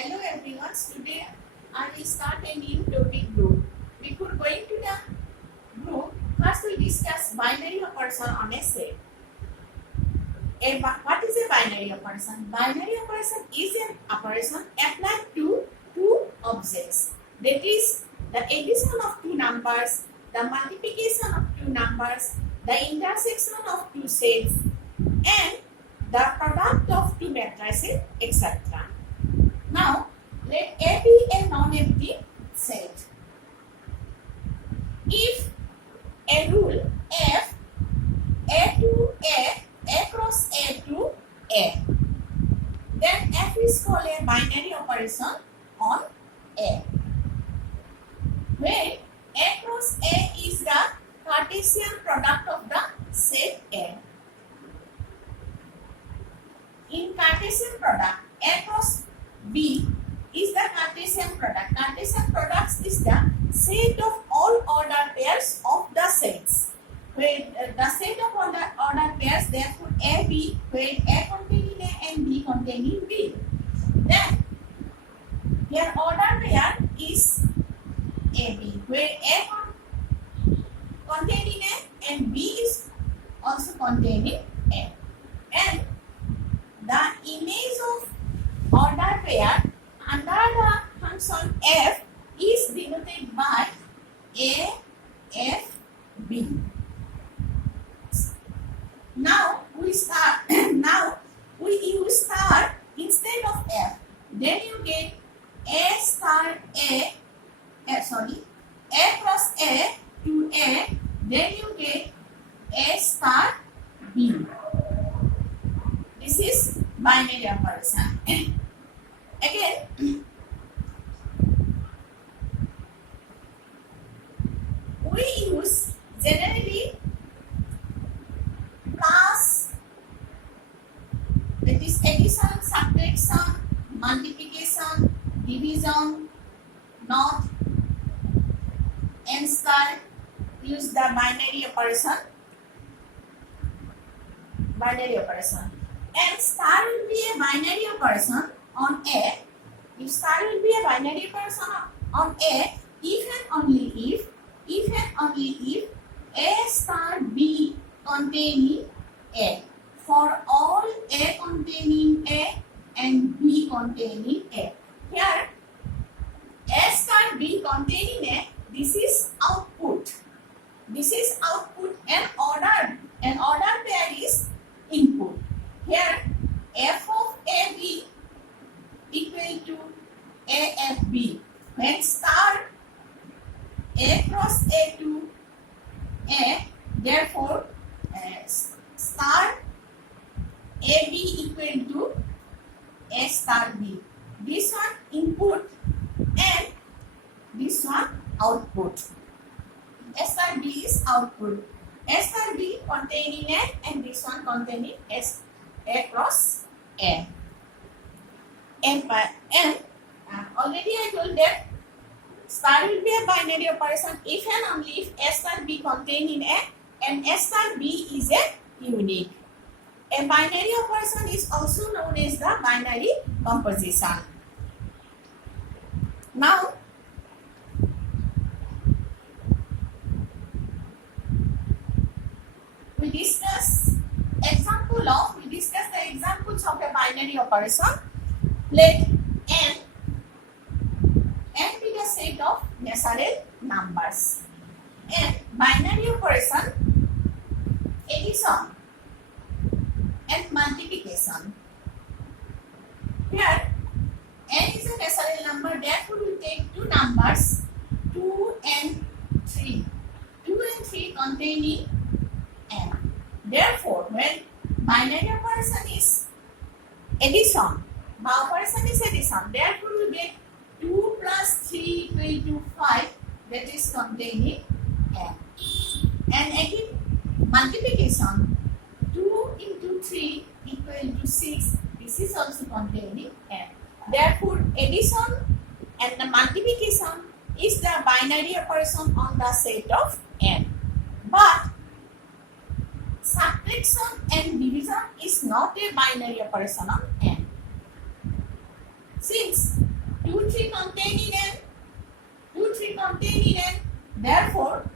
Hello everyone, today I will start a new topic group. Before going to the group, first we discuss binary operation on a set. What is a binary operation? Binary operation is an operation applied to two objects. That is the addition of two numbers, the multiplication of two numbers, the intersection of two sets, and the product of two matrices, etc. Now, let A be a non-empty set. If a rule F, A to A cross A to A, then F is called a binary operation on A. When A cross A is the Cartesian product of the set A. In Cartesian product, A cross B is the Cartesian product. Cartesian products is the set of all ordered pairs of the sets. Where the set of ordered pairs, therefore A, B, where A containing A and B containing B. Then, here ordered pair is AB, where A containing A and B is also containing A. And the image of ordered pair under the function f is denoted by A, F, B. Now we start. Now we use star instead of f. Then you get A star A. A cross A to A. Then you get A star B. This is binary operation. Again, we use generally plus, that is addition, subtraction, multiplication, division, not, and star. Use the binary operation. And star will be a binary operation on A. If star will be a binary operation on A, if and only if A star B containing A. For all A containing A and B containing A. Here, A star B containing A, this is output. This is output and ordered pair is input. Here, f of AB equal to AFB. When star A cross A to A, therefore star AB equal to A star B. This one input and this one output. A star B is output. A star B containing A and this one containing A cross A. And already I told that star will be a binary operation if and only if A star B containing A and A star B is a unique. A binary operation is also known as the binary composition. Now, we discuss the examples of a binary operation. Let n be the set of natural numbers. And binary operation, addition and multiplication. Here n is a natural number, therefore we take two numbers 2 and 3. 2 and 3 containing n. Therefore, when binary operation is addition, therefore we get 2 plus 3 equal to 5, that is containing n. And again multiplication, 2 into 3 equal to 6, this is also containing n. Therefore addition and the multiplication is the binary operation on the set of n. But subtraction and division is not a binary operation on n. Since 2, 3 contain in n. 2, 3 contain in n. Therefore,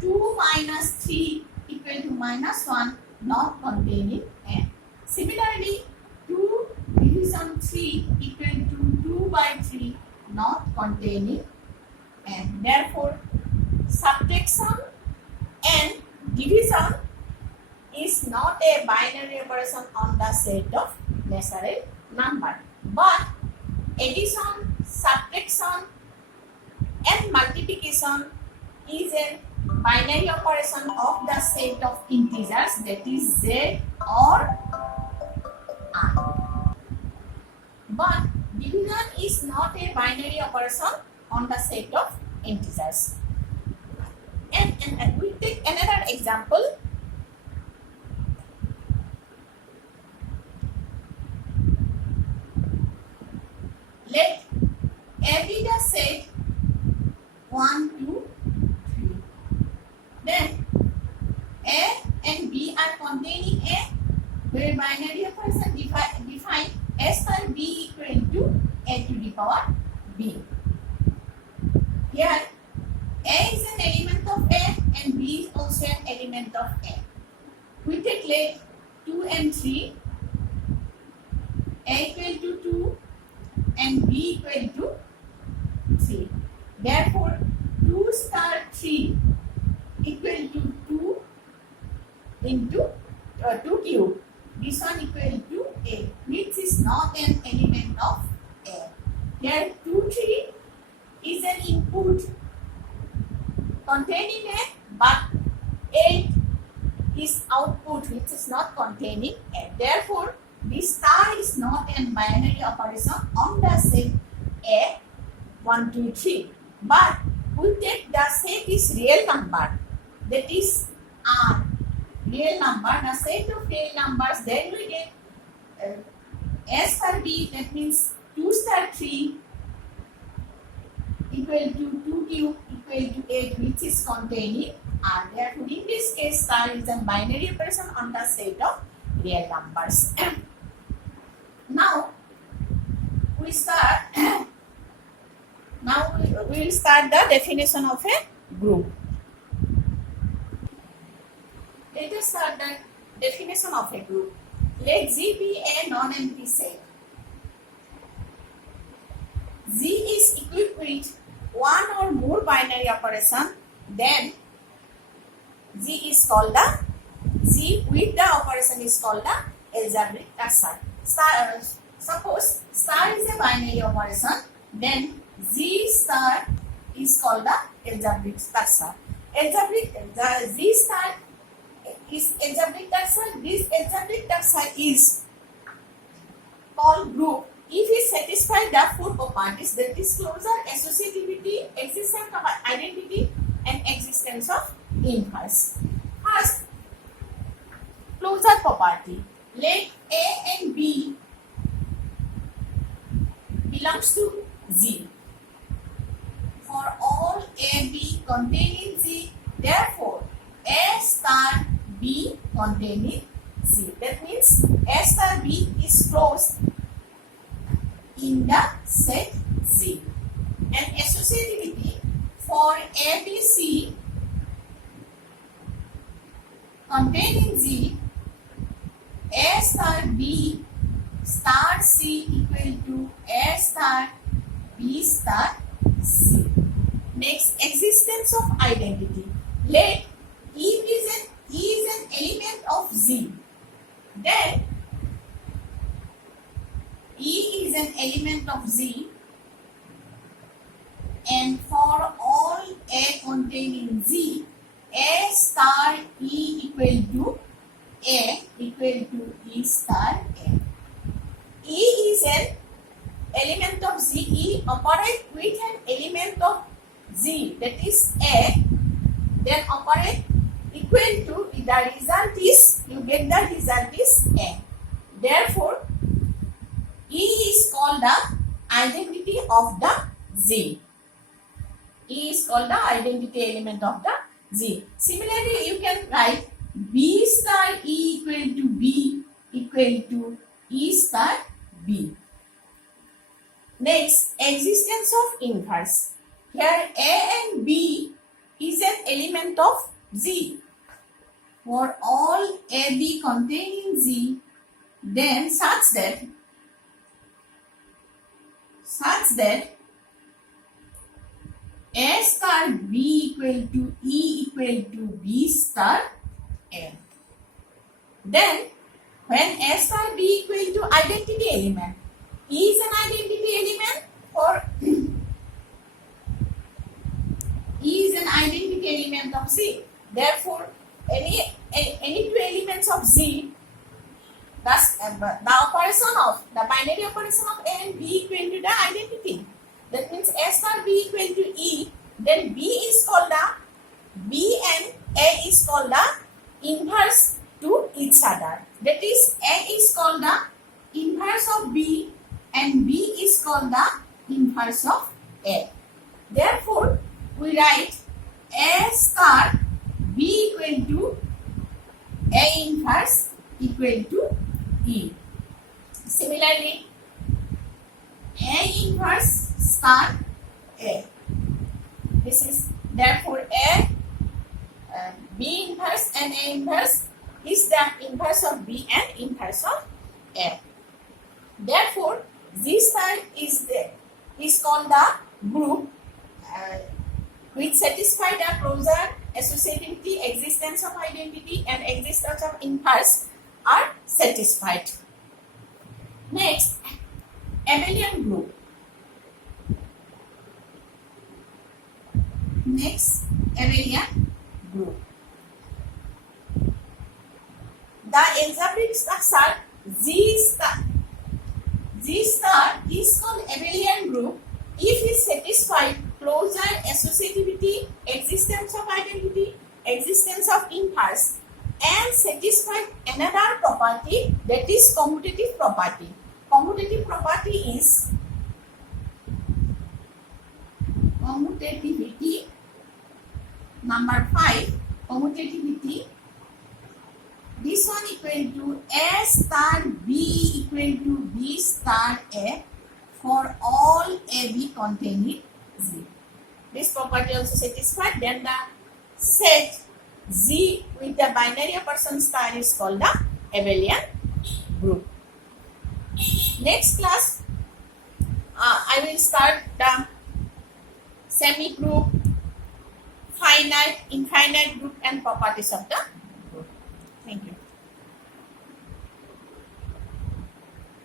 2 minus 3 equal to minus 1 not containing n. Similarly, 2 division 3 equal to 2 by 3 not containing n. Therefore, subtraction and division is not a binary operation on the set of natural number, but addition, subtraction and multiplication is a binary operation of the set of integers, that is z or r. But division is not a binary operation on the set of integers. And we take another example. Let A be the set 1, 2, 3. Then A and B are containing A, where binary operation define A star B equal to A to the power B. Here A is an element of A and B is also an element of A. We take let 2 and 3, A equal to 2 and B equal to 3. Therefore, 2 star 3 equal to 2 into 2 cube. This one equal to A, which is not an element of A. Here 2, 3 is an input containing A, but 8 is output which is not containing A. Therefore, this star is not a binary operation on the set A 1, 2, 3. But we take the set is real number, that is R, real number, the set of real numbers. Then we get A star B, that means 2 star 3 equal to 2 cube equal to 8, which is containing R. Therefore, in this case, star is a binary operation on the set of real numbers. Now we start. Now we will start the definition of a group. Let us start the definition of a group. Let Z be a non-empty set. Z is equipped with one or more binary operation, then Z is called the Z with the operation is called the algebraic tensor. Suppose star is a binary operation, then Z star is called the algebraic tensor. The Z star is algebraic tensor. This algebraic tensor is called group if it satisfies the four properties, that is closure, associativity, existence of identity, and existence of inverse. First, closure property. Let A and B belongs to Z. For all A, B containing Z, therefore A star B containing Z. That means A star B is closed in the set Z. And associativity for A, B, C containing Z, A star B star C equal to A star B star C. Next, existence of identity. Let E is an element of Z. Then E is an element of Z, and for all A containing Z, A star E equal to A equal to E star A. E is an element of Z. E operate with an element of Z, that is A, then operate equal to the result is, you get the result is A. Therefore, E is called the identity of the Z. E is called the identity element of the Z. Similarly, you can write B star E equal to B equal to E star B. Next, existence of inverse. Here A and B is an element of Z. For all A, B containing Z, then such that A star B equal to E equal to B star A. Then when A star B equal to identity element, E is an identity element or E is an identity element of Z. Therefore, any two elements of Z, thus the operation of the binary operation of A and B equal to the identity. That means A star B equal to E. Then B is called the B and A is called the inverse to each other. That is, A is called the inverse of B and B is called the inverse of A. Therefore, we write A star B equal to A inverse equal to E. Similarly, A inverse star A. This is therefore A, B inverse and A inverse is the inverse of B and inverse of A. Therefore, Z star is called the group which satisfy the closure associativity, existence of identity and existence of inverse are satisfied. Next, abelian group. Next, abelian group. The algebraic structure Z star is called abelian group if it satisfies closure, associativity, existence of identity, existence of inverse, and satisfy another property, that is commutative property. Commutative property is commutativity. Number 5, commutativity. This one equal to A star B equal to B star A for all AB containing Z. This property also satisfied. Then the set Z with the binary operation star is called the abelian group. Next class, I will start the semi-group, finite, infinite group and properties of the